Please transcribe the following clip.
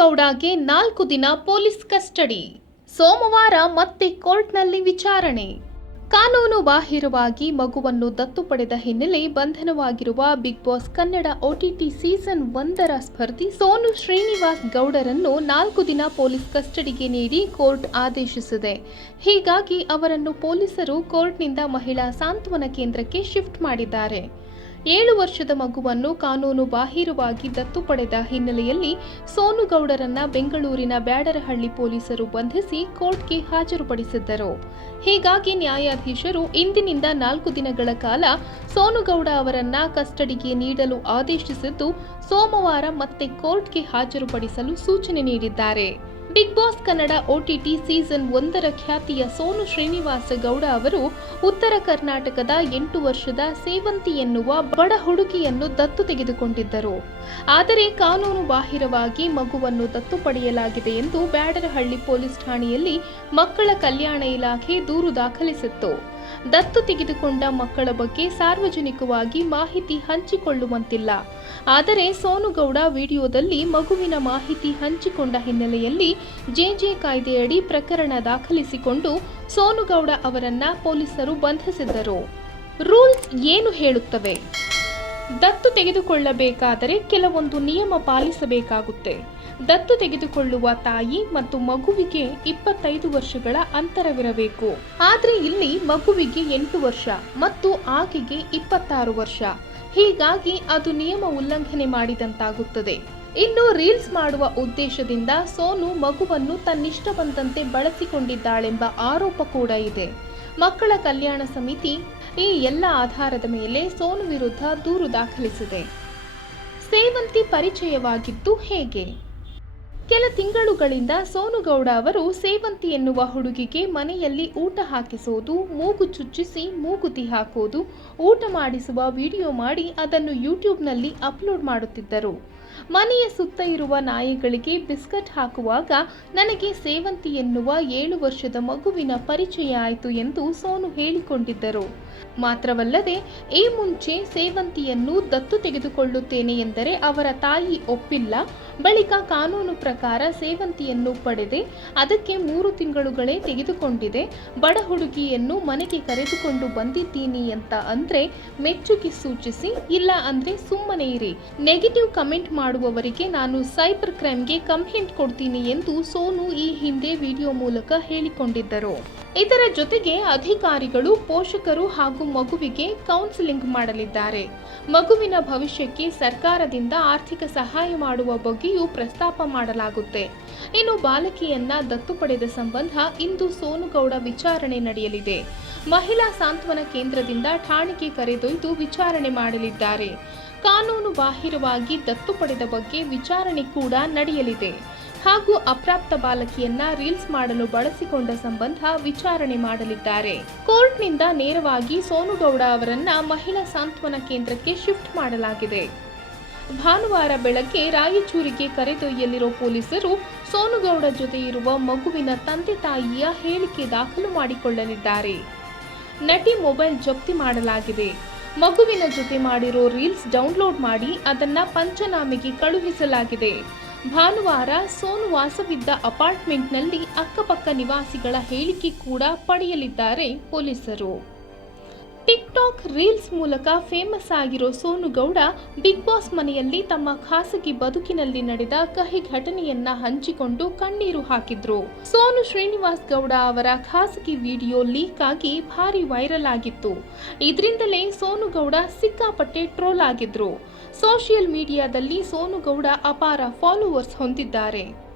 ಗೌಡಗೆ ನಾಲ್ಕು ದಿನ police custody. ಸೋಮವಾರ ಮತ್ತೆ ಕೋರ್ಟ್ನಲ್ಲಿ ವಿಚಾರಣೆ. ಕಾನೂನು ಬಾಹಿರವಾಗಿ ಮಗುವನ್ನು ದತ್ತು ಪಡೆದ ಹಿನ್ನೆಲೆ ಬಂಧನವಾಗಿರುವ big boss Kannada OTT season ಒಂದರ ಸ್ಪರ್ಧಿ ಸೋನು ಶ್ರೀನಿವಾಸ್ ಗೌಡರನ್ನು ನಾಲ್ಕು ದಿನ ಪೊಲೀಸ್ ಕಸ್ಟಡಿಗೆ ನೀಡಿ ಕೋರ್ಟ್ ಆದೇಶಿಸಿದೆ. ಹೀಗಾಗಿ ಅವರನ್ನು ಪೊಲೀಸರು ಕೋರ್ಟ್ನಿಂದ ಮಹಿಳಾ ಸಾಂತ್ವನ ಕೇಂದ್ರಕ್ಕೆ ಶಿಫ್ಟ್ ಮಾಡಿದ್ದಾರೆ. ಏಳು ವರ್ಷದ ಮಗುವನ್ನು ಕಾನೂನು ಬಾಹಿರವಾಗಿ ದತ್ತು ಪಡೆದ ಹಿನ್ನೆಲೆಯಲ್ಲಿ ಸೋನುಗೌಡರನ್ನ ಬೆಂಗಳೂರಿನ ಬ್ಯಾಡರಹಳ್ಳಿ ಪೊಲೀಸರು ಬಂಧಿಸಿ ಕೋರ್ಟ್ಗೆ ಹಾಜರುಪಡಿಸಿದ್ದರು. ಹೀಗಾಗಿ ನ್ಯಾಯಾಧೀಶರು ಇಂದಿನಿಂದ ನಾಲ್ಕು ದಿನಗಳ ಕಾಲ ಸೋನುಗೌಡ ಅವರನ್ನ ಕಸ್ಟಡಿಗೆ ನೀಡಲು ಆದೇಶಿಸಿದ್ದು ಸೋಮವಾರ ಮತ್ತೆ ಕೋರ್ಟ್ಗೆ ಹಾಜರುಪಡಿಸಲು ಸೂಚನೆ ನೀಡಿದ್ದಾರೆ. Big boss Kannada OTT season ಒಂದರ ಖ್ಯಾತಿಯ ಸೋನು ಶ್ರೀನಿವಾಸ ಗೌಡ ಅವರು ಉತ್ತರ ಕರ್ನಾಟಕದ ಎಂಟು ವರ್ಷದ ಸೇವಂತಿ ಎನ್ನುವ ಬಡ ಹುಡುಗಿಯನ್ನು ದತ್ತು ತೆಗೆದುಕೊಂಡಿದ್ದರು. ಆದರೆ ಕಾನೂನು ಬಾಹಿರವಾಗಿ ಮಗುವನ್ನು ದತ್ತು ಪಡೆಯಲಾಗಿದೆ ಎಂದು ಬ್ಯಾಡರಹಳ್ಳಿ ಪೊಲೀಸ್ ಠಾಣೆಯಲ್ಲಿ ಮಕ್ಕಳ ಕಲ್ಯಾಣ ಇಲಾಖೆ ದೂರು ದಾಖಲಿಸಿತ್ತು. ದತ್ತು ತೆಗೆದುಕೊಂಡ ಮಕ್ಕಳ ಬಗ್ಗೆ ಸಾರ್ವಜನಿಕವಾಗಿ ಮಾಹಿತಿ ಹಂಚಿಕೊಳ್ಳುವಂತಿಲ್ಲ. ಆದರೆ ಸೋನುಗೌಡ ವಿಡಿಯೋದಲ್ಲಿ ಮಗುವಿನ ಮಾಹಿತಿ ಹಂಚಿಕೊಂಡ ಹಿನ್ನೆಲೆಯಲ್ಲಿ ಜೆಜೆ ಕಾಯ್ದೆಯಡಿ ಪ್ರಕರಣ ದಾಖಲಿಸಿಕೊಂಡು ಸೋನುಗೌಡ ಅವರನ್ನ ಪೊಲೀಸರು ಬಂಧಿಸಿದ್ದರು. ರೂಲ್ಸ್ ಏನು ಹೇಳುತ್ತವೆ? ದತ್ತು ತೆಗೆದುಕೊಳ್ಳಬೇಕಾದರೆ ಕೆಲವೊಂದು ನಿಯಮ ಪಾಲಿಸಬೇಕಾಗುತ್ತೆ. ದತ್ತು ತೆಗೆದುಕೊಳ್ಳುವ ತಾಯಿ ಮತ್ತು ಮಗುವಿಗೆ ಇಪ್ಪತ್ತೈದು ವರ್ಷಗಳ ಅಂತರವಿರಬೇಕು. ಆದ್ರೆ ಇಲ್ಲಿ ಮಗುವಿಗೆ ಎಂಟು ವರ್ಷ ಮತ್ತು ಆಕೆಗೆ ಇಪ್ಪತ್ತಾರು ವರ್ಷ. ಹೀಗಾಗಿ ಅದು ನಿಯಮ ಉಲ್ಲಂಘನೆ ಮಾಡಿದಂತಾಗುತ್ತದೆ. ಇನ್ನು ರೀಲ್ಸ್ ಮಾಡುವ ಉದ್ದೇಶದಿಂದ ಸೋನು ಮಗುವನ್ನು ತನ್ನಿಷ್ಟ ಬಂದಂತೆ ಬಳಸಿಕೊಂಡಿದ್ದಾಳೆಂಬ ಆರೋಪ ಕೂಡ ಇದೆ. ಮಕ್ಕಳ ಕಲ್ಯಾಣ ಸಮಿತಿ ಈ ಎಲ್ಲ ಆಧಾರದ ಮೇಲೆ ಸೋನು ವಿರುದ್ಧ ದೂರು ದಾಖಲಿಸಿದೆ. ಸೇವಂತಿ ಪರಿಚಯವಾಗಿದ್ದು ಹೇಗೆ? ಕೆಲ ತಿಂಗಳುಗಳಿಂದ ಸೋನುಗೌಡ ಅವರು ಸೇವಂತಿ ಎನ್ನುವ ಹುಡುಗಿಗೆ ಮನೆಯಲ್ಲಿ ಊಟ ಹಾಕಿಸೋದು, ಮೂಗು ಚುಚ್ಚಿಸಿ ಮೂಗುತಿ ಹಾಕೋದು, ಊಟ ಮಾಡಿಸುವ ವಿಡಿಯೋ ಮಾಡಿ ಅದನ್ನು ಯೂಟ್ಯೂಬ್ನಲ್ಲಿ ಅಪ್ಲೋಡ್ ಮಾಡುತ್ತಿದ್ದರು. ಮನೆಯ ಸುತ್ತ ಇರುವ ನಾಯಿಗಳಿಗೆ ಬಿಸ್ಕಟ್ ಹಾಕುವಾಗ ನನಗೆ ಸೇವಂತಿ ಎನ್ನುವ ಏಳು ವರ್ಷದ ಮಗುವಿನ ಪರಿಚಯ ಆಯಿತು ಎಂದು ಸೋನು ಹೇಳಿಕೊಂಡಿದ್ದರು. ಮಾತ್ರವಲ್ಲದೆ, ಈ ಮುಂಚೆ ಸೇವಂತಿಯನ್ನು ದತ್ತು ತೆಗೆದುಕೊಳ್ಳುತ್ತೇನೆ ಎಂದರೆ ಅವರ ತಾಯಿ ಒಪ್ಪಿಲ್ಲ. ಬಳಿಕ ಕಾನೂನು ಪ್ರಕಾರ ಸೇವಂತಿಯನ್ನು ಪಡೆದೆ. ಅದಕ್ಕೆ ಮೂರು ತಿಂಗಳುಗಳೇ ತೆಗೆದುಕೊಂಡಿದೆ. ಬಡ ಹುಡುಗಿಯನ್ನು ಮನೆಗೆ ಕರೆದುಕೊಂಡು ಬಂದಿದ್ದೀನಿ ಅಂತ ಅಂದ್ರೆ ಮೆಚ್ಚುಗೆ ಸೂಚಿಸಿ, ಇಲ್ಲ ಅಂದ್ರೆ ಸುಮ್ಮನೆ ಇರಿ. ನೆಗೆಟಿವ್ ಕಮೆಂಟ್ ಮಾಡುವವರಿಗೆ ನಾನು ಸೈಬರ್ ಕ್ರೈಮ್ಗೆ ಕಂಪ್ಲೇಂಟ್ ಕೊಡ್ತೀನಿ ಎಂದು ಸೋನು ಈ ಹಿಂದೆ ವಿಡಿಯೋ ಮೂಲಕ ಹೇಳಿಕೊಂಡಿದ್ದರು. ಇದರ ಜೊತೆಗೆ ಅಧಿಕಾರಿಗಳು, ಪೋಷಕರು ಹಾಗೂ ಮಗುವಿಗೆ ಕೌನ್ಸಿಲಿಂಗ್ ಮಾಡಲಿದ್ದಾರೆ. ಮಗುವಿನ ಭವಿಷ್ಯಕ್ಕೆ ಸರ್ಕಾರದಿಂದ ಆರ್ಥಿಕ ಸಹಾಯ ಮಾಡುವ ಬಗ್ಗೆಯೂ ಪ್ರಸ್ತಾಪ ಮಾಡಲಾಗುತ್ತೆ. ಇನ್ನು ಬಾಲಕಿಯನ್ನ ದತ್ತು ಪಡೆದ ಸಂಬಂಧ ಇಂದು ಸೋನುಗೌಡ ವಿಚಾರಣೆ ನಡೆಯಲಿದೆ. ಮಹಿಳಾ ಸಾಂತ್ವನ ಕೇಂದ್ರದಿಂದ ಠಾಣೆಗೆ ಕರೆದೊಯ್ದು ವಿಚಾರಣೆ ಮಾಡಲಿದ್ದಾರೆ. ಕಾನೂನು ಬಾಹಿರವಾಗಿ ದತ್ತು ಪಡೆದ ಬಗ್ಗೆ ವಿಚಾರಣೆ ಕೂಡ ನಡೆಯಲಿದೆ. ಹಾಗೂ ಅಪ್ರಾಪ್ತ ಬಾಲಕಿಯನ್ನ ರೀಲ್ಸ್ ಮಾಡಲು ಬಳಸಿಕೊಂಡ ಸಂಬಂಧ ವಿಚಾರಣೆ ಮಾಡಲಿದ್ದಾರೆ. ಕೋರ್ಟ್ನಿಂದ ನೇರವಾಗಿ ಸೋನುಗೌಡ ಅವರನ್ನ ಮಹಿಳಾ ಸಾಂತ್ವನ ಕೇಂದ್ರಕ್ಕೆ ಶಿಫ್ಟ್ ಮಾಡಲಾಗಿದೆ. ಭಾನುವಾರ ಬೆಳಗ್ಗೆ ರಾಯಚೂರಿಗೆ ಕರೆದೊಯ್ಯಲಿರುವ ಪೊಲೀಸರು ಸೋನುಗೌಡ ಜೊತೆ ಇರುವ ಮಗುವಿನ ತಂದೆ ತಾಯಿಯ ಹೇಳಿಕೆ ದಾಖಲು ಮಾಡಿಕೊಳ್ಳಲಿದ್ದಾರೆ. ನಟಿ ಮೊಬೈಲ್ ಜಪ್ತಿ ಮಾಡಲಾಗಿದೆ. ಮಗುವಿನ ಜೊತೆ ಮಾಡಿರೋ ರೀಲ್ಸ್ ಡೌನ್ಲೋಡ್ ಮಾಡಿ ಅದನ್ನ ಪಂಚನಾಮೆಗೆ ಕಳುಹಿಸಲಾಗಿದೆ. ಭಾನುವಾರ ಸೋನು ವಾಸವಿದ್ದ ಅಪಾರ್ಟ್ಮೆಂಟ್ನಲ್ಲಿ ಅಕ್ಕಪಕ್ಕ ನಿವಾಸಿಗಳ ಹೇಳಿಕೆ ಕೂಡ ಪಡೆಯಲಿದ್ದಾರೆ ಪೊಲೀಸರು. ಟಿಕ್ಟಾಕ್ ರೀಲ್ಸ್ ಮೂಲಕ ಫೇಮಸ್ ಆಗಿರೋ ಸೋನು ಗೌಡ ಬಿಗ್ ಬಾಸ್ ಮನೆಯಲ್ಲಿ ತಮ್ಮ ಖಾಸಗಿ ಬದುಕಿನಲ್ಲಿ ನಡೆದ ಕಹಿ ಘಟನೆಯನ್ನ ಹಂಚಿಕೊಂಡು ಕಣ್ಣೀರು ಹಾಕಿದ್ರು. ಸೋನು ಶ್ರೀನಿವಾಸ್ ಗೌಡ ಅವರ ಖಾಸಗಿ ವಿಡಿಯೋ ಲೀಕ್ ಆಗಿ ಭಾರಿ ವೈರಲ್ ಆಗಿತ್ತು. ಇದರಿಂದಲೇ ಸೋನು ಗೌಡ ಸಿಕ್ಕಾಪಟ್ಟೆ ಟ್ರೋಲ್ ಆಗಿದ್ರು. ಸೋಷಿಯಲ್ ಮೀಡಿಯಾದಲ್ಲಿ ಸೋನು ಗೌಡ ಅಪಾರ ಫಾಲೋವರ್ಸ್ ಹೊಂದಿದ್ದಾರೆ.